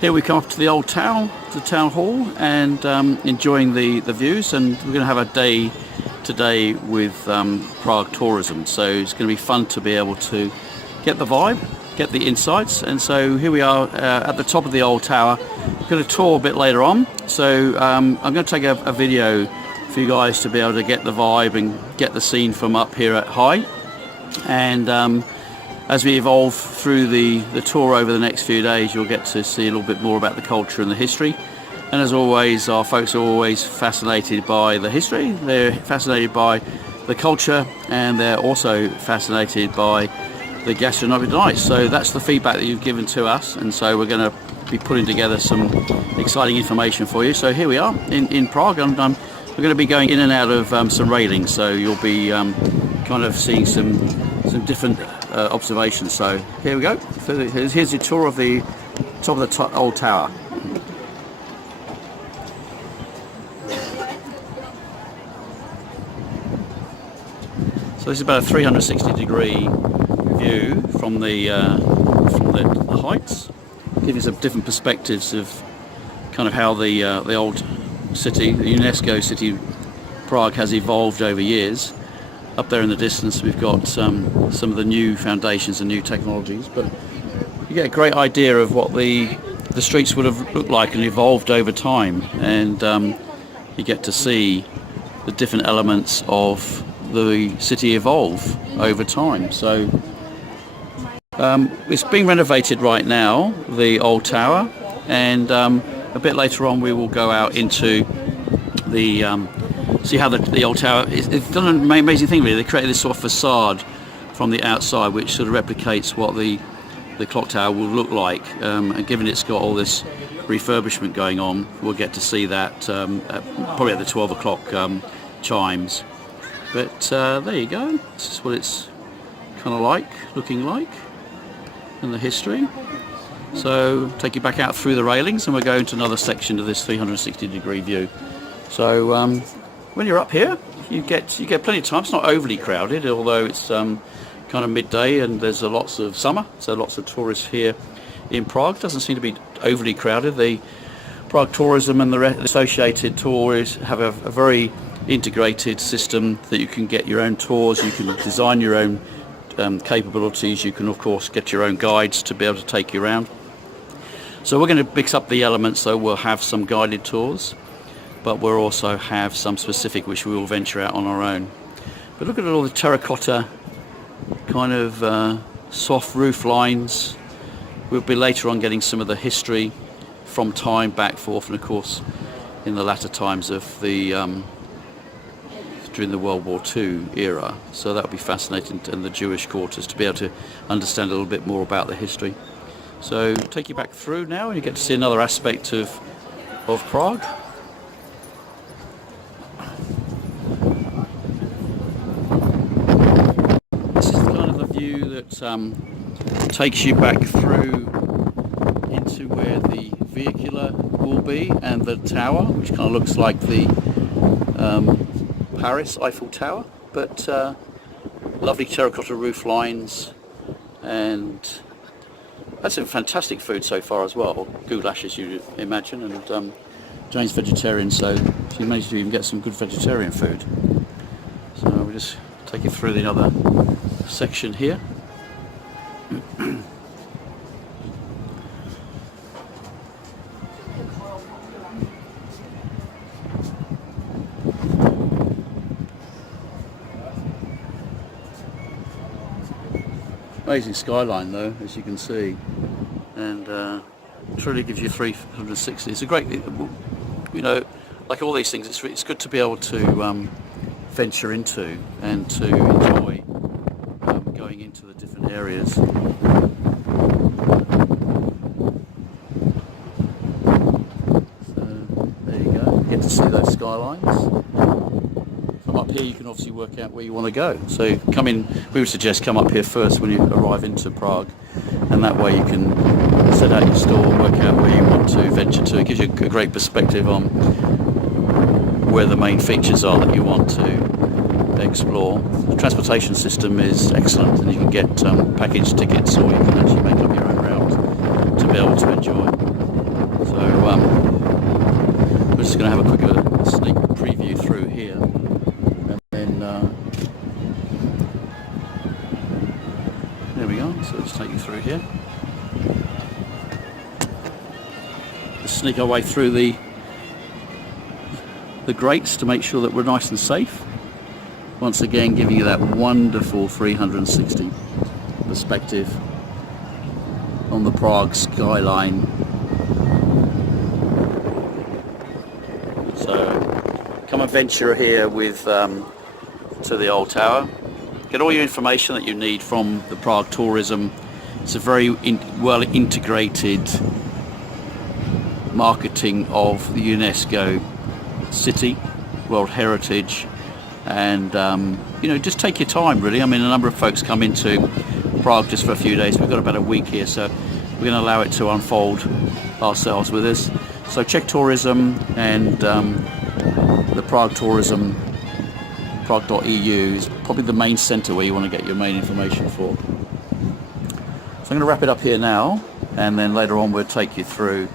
Here we come up to the old town, the town hall, and enjoying the views. And we're going to have a day today with Prague tourism. So it's going to be fun to be able to get the vibe, get the insights. And so here we are at the top of the old tower. We're going to tour a bit later on. So I'm going to take a video for you guys to be able to get the vibe and get the scene from up here at high. And as we evolve through the tour over the next few days, you'll get to see a little bit more about the culture and the history. And as always, our folks are always fascinated by the history, they're fascinated by the culture, and they're also fascinated by the gastronomic delights. So that's the feedback that you've given to us, and so we're going to be putting together some exciting information for you. So here we are in Prague, and we're going to be going in and out of some railings, so you'll be kind of seeing some different observations. So here we go. Here's the tour of the top of the old tower. So this is about a 360-degree view from the heights. Give you some different perspectives of kind of how the old city, the UNESCO city, Prague, has evolved over years. Up there in the distance we've got some of the new foundations and new technologies, but you get a great idea of what the streets would have looked like and evolved over time, and you get to see the different elements of the city evolve over time. So it's being renovated right now, the old tower, and a bit later on we will go out into the see how the old tower it's done an amazing thing really. They created this sort of facade from the outside which sort of replicates what the clock tower will look like, and given it's got all this refurbishment going on, we'll get to see that probably at the 12 o'clock chimes. But there you go, this is what it's kind of looking like, and the history. So take you back out through the railings, and we're going to another section of this 360-degree view. So when you're up here, you get plenty of time. It's not overly crowded, although it's kind of midday and there's lots of summer, so lots of tourists here in Prague. Doesn't seem to be overly crowded. The Prague tourism and the associated tours have a very integrated system that you can get your own tours, you can design your own capabilities, you can of course get your own guides to be able to take you around. So we're going to mix up the elements, so we'll have some guided tours, but we'll also have some specific which we will venture out on our own. But look at all the terracotta kind of soft roof lines. We'll be later on getting some of the history from time back forth, and of course in the latter times of the during the World War II era. So that would be fascinating, and the Jewish quarters, to be able to understand a little bit more about the history. So take you back through now, and you get to see another aspect of Prague. This is kind of the view that takes you back through into where the vehicular will be, and the tower, which kind of looks like the Paris Eiffel Tower, but lovely terracotta roof lines, and that's some fantastic food so far as well. Goulash, as you imagine, and Jane's vegetarian, so she managed to even get some good vegetarian food. So we'll just take you through the other section here. Amazing skyline though, as you can see, and truly gives you 360. It's a great, you know, like all these things, it's good to be able to venture into and to enjoy going into the different areas. So there you go, you get to see those skylines. From up here you can obviously work out where you want to go. So come in, we would suggest come up here first when you arrive into Prague, and that way you can set out your store, work out where you want to venture to. It gives you a great perspective on where the main features are that you want to explore. The transportation system is excellent, and you can get package tickets, or you can actually make up your own route to be able to enjoy. So we're just going to have a quick sneak preview through here, and then there we go. So let's take you through here. Just sneak our way through the grates to make sure that we're nice and safe. Once again, giving you that wonderful 360 perspective on the Prague skyline. So come and venture here with to the old tower. Get all your information that you need from the Prague tourism. It's a very well integrated marketing of the UNESCO city, World Heritage, and you know, just take your time really. I mean, a number of folks come into Prague just for a few days. We've got about a week here, so we're going to allow it to unfold ourselves with us. So check tourism, and the Prague tourism, Prague.eu is probably the main centre where you want to get your main information for. So I'm going to wrap it up here now, and then later on we'll take you through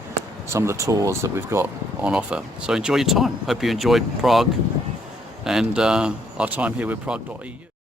some of the tours that we've got on offer. So enjoy your time. Hope you enjoyed Prague and our time here with Prague.eu.